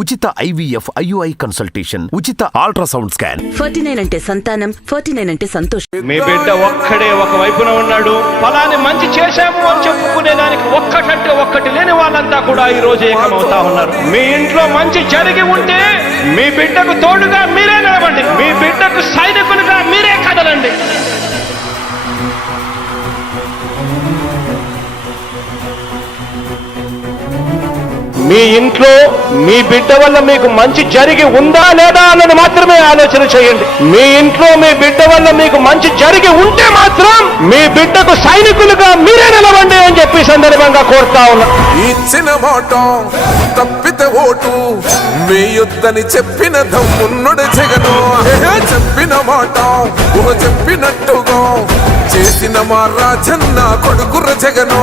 ఉచిత IVF IUI consultation, ఉచిత ultrasound scan. 49 అంటే సంతానం, 49 అంటే సంతోషం. మీ బిడ్డ ఒక్కడే ఒక వైపున ఉన్నాడు. ఫలాన్ని మంచి చేశాము అని చెప్పుకునేదానికి ఒక్కటంటే ఒక్కటి లేని వాళ్ళంతా కూడా ఈ రోజు ఏకమవుతా ఉన్నారు. మీ ఇంట్లో మంచి జరిగి ఉంటే మీ బిడ్డకు తోడుగా మీరే నిలబండి. మీ బిడ్డకు సైనికులుగా మీరే కదలండి. మీ ఇంట్లో మీ బిడ్డ వల్ల మీకు మంచి జరిగి ఉందా లేదా అన్నది మాత్రమే ఆలోచన చేయండి. మీ ఇంట్లో మీ బిడ్డ వల్ల మీకు మంచి జరిగి ఉంటే మాత్రం మీ బిడ్డకు సైనికులుగా మీరే నిలవండి అని చెప్పి సందర్భంగా కోరుతా ఉన్నా. ఇచ్చిన మాట తప్పితే ఓటు వేయొద్దని చెప్పిన దమ్మున్నడు జగను. చెప్పిన మాట చెప్పినట్టుగా చేసిన మా రాజన్న కొడుకుర జగను.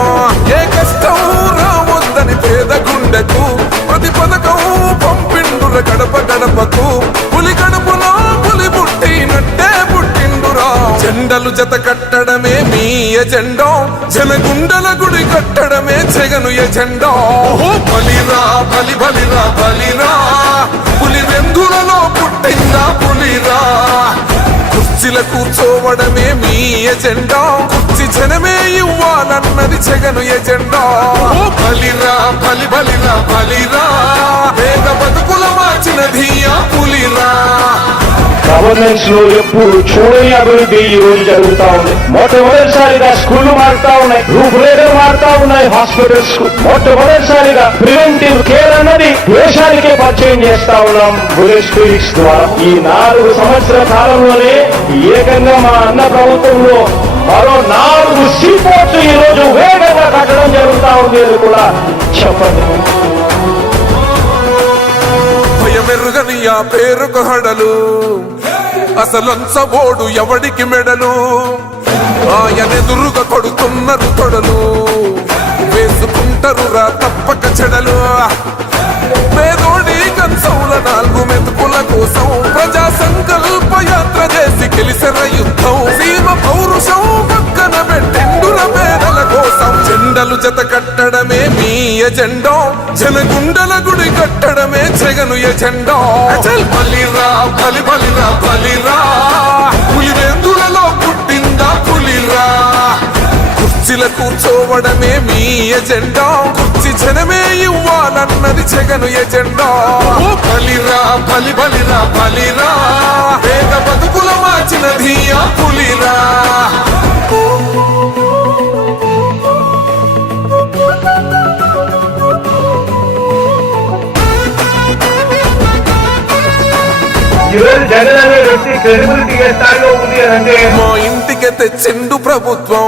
ఏ కష్టం రావద్దని పేద గుండెకు ప్రతి పథకం పంపిండుర గడప గడపకు. పులి గడపలో పులి పుట్టినట్టే పుట్టిండురా. జెండలు జత కట్టడమే మీ ఎజెండా, జనగుండల గుడి కట్టడమే జగను ఎజెండా. బలిరా బలి బలిరా బలిరా, పులి వెందులలో పుట్టిందా పులిరా. కుర్చీల కూర్చోవడమే మీ ఎజెండా, కుర్చీ జనమే ఇవ్వాలన్నది జగను ఎజెండా. బలిరా బలి బలిరా బలిరా, పేద బతుకుల మార్చినది ఆ పులిరా. గవర్నెన్స్ లో ఎప్పుడు చూడని అభివృద్ధి ఈ రోజు జరుగుతా ఉంది. మొట్టమొదటిసారిగా స్కూళ్లు మారుతా ఉన్నాయి, రూపురేఖలు మారుతా ఉన్నాయి. హాస్పిటల్స్ మొట్టమొదటిసారిగా ప్రివెంటివ్ కేర్ అన్నది దేశానికే పరిచయం చేస్తా ఉన్నాం బుల్లెట్ క్లినిక్స్ ద్వారా. ఈ 4 సంవత్సరాల కాలంలోనే ఏకంగా మా అన్న ప్రభుత్వంలో మరో 4 సీపోర్ట్స్ ఈ రోజు వేగంగా కట్టడం జరుగుతా ఉంది అని కూడా చెప్పండి. భయమెరుగని ఆ పేరుకు హడలు, అసలంచబోడు ఎవడికి మెడలు. ఆయనెదురుగా కొడుతున్నారు తొడలు, వేసుకుంటారు రా తప్పక చెడలు. పేదోడి కంచంల 4 మెతుకుల కోసం ప్రజా సంకల్ప యాత్ర చేసి గెలిసిన యుద్ధం. సీమ పౌరుషం పక్కన పెట్టిండుల పేదల కోసం. జెండలు జత కట్టడమే మీ ఎజెండా, జనగుండల గుడి కట్టడమే జగను ఎజెండా. బలిరా బలి బలిరా బలిరా, పులివెందులలో పుట్టిందా పులిరా. కుర్చీల కూర్చోవడమే మీ ఎజెండా, కుర్చీ జనమే ఇవ్వాలన్నది జగను ఎజెండా. బలిరా బలి బలిరా బలిరా, పేద బతుకుల మార్చినది ఆ పులిరా. జగన్ అనే వ్యక్తి క్రెడిబిలిటీ ఏ స్థాయిలో ఉంది అంటే మా ఇంటికి తెచ్చిండు ప్రభుత్వం,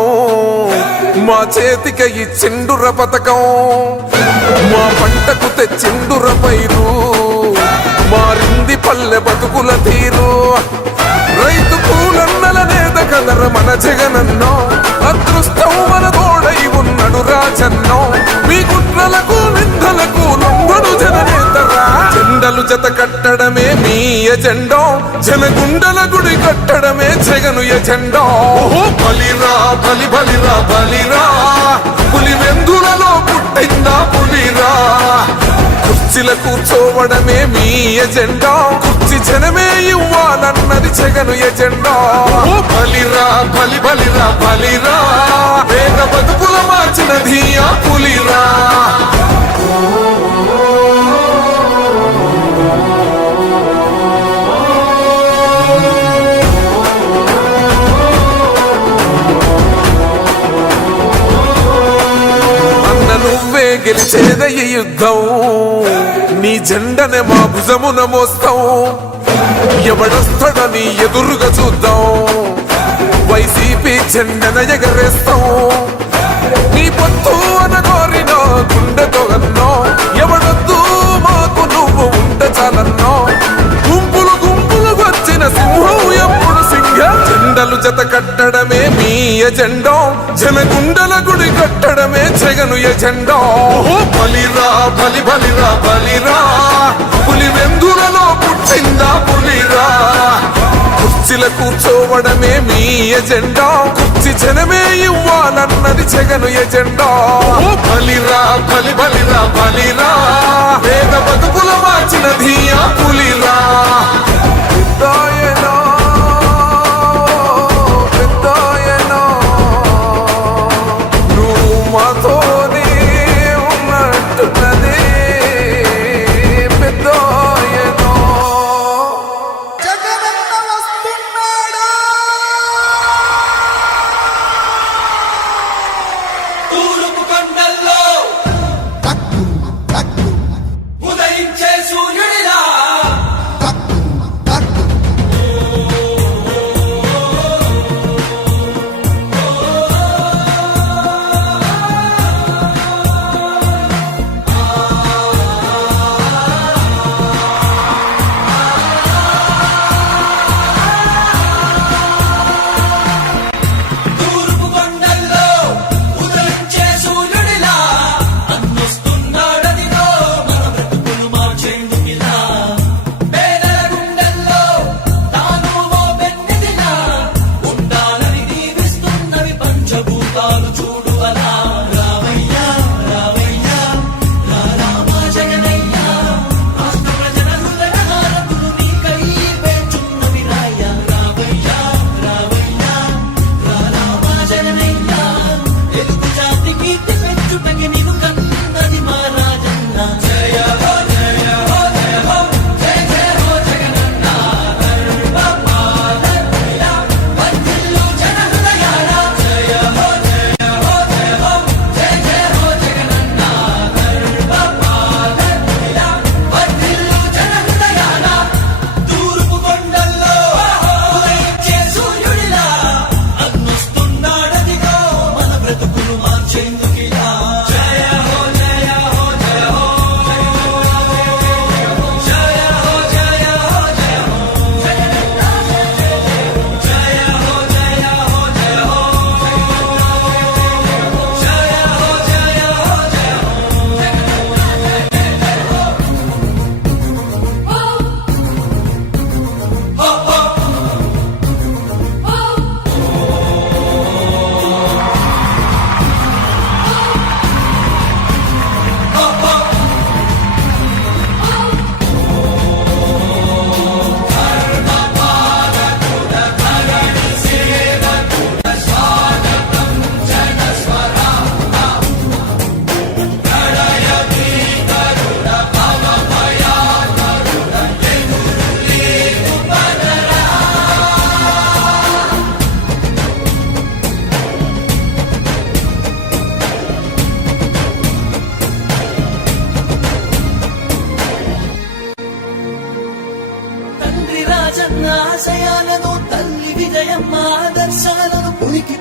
మా చేతికి ఇచ్చిండుర పథకం. మా పంటకు తెచ్చిండుర పైరు, మారింది పల్లె బతుకుల తీరు. రైతు కూలన్నల నేత కదర మన జగనన్నో, అదృష్టం మన తోడై ఉన్నాడు రాజన్నో. మీ కుట్రలకు నిందలకు లొంగడు జననేతరా. జెండలు జత కట్టడమే మీ ఎజెండా, జనగుండల గుడి కట్టడమే జగను ఎజెండా. బలిరా బలి బలిరా బలిరా, పులి వెందులలో పుట్టిందా పులిరా. కుర్చీల కూర్చోవడమే మీ ఎజెండా, కుర్చీ జనమే ఇవ్వాలన్నది జగను ఎజెండా. బలిరా బలి బలిరా బలిరా, పేద బతుకుల మార్చినది ఆ పులిరా. నువ్వే గెలిచేద ఈ యుద్ధం, నీ జెండనే మా భుజమున మోస్తాం. ఎవడొస్తాడని ఎదురుగా చూద్దాం, వైసీపీ జెండన ఎగరేస్తాం. నీ పొత్తు అనగోరిన గుండెతో అన్నో, ఎవడొద్దు మాకు నువ్వు ఉంటే చాలన్నో. గుంపులు గుంపులు వచ్చిన సింహం ఎప్పుడు సింహ. జెండలు జత కట్టడమే మీ ఎజెండా, జనగుండల గుడి కట్టడమే జగను ఎజెండా. బలిరా బలి బలిరా బలిరా, పులి వెందులలో పుట్టిందా పులిరా. కుర్చీల కూర్చోవడమే మీ ఎజెండా, కుర్చీ జనమే ఇవ్వాలన్నది జగను ఎజెండా. బలిరా బలి బలిరా బలిరా, పేద బతుకుల మార్చిన తండ్రి రాజన్న ఆశయాలను తల్లి విజయమ్మ ఆదర్శాలను ఉనికి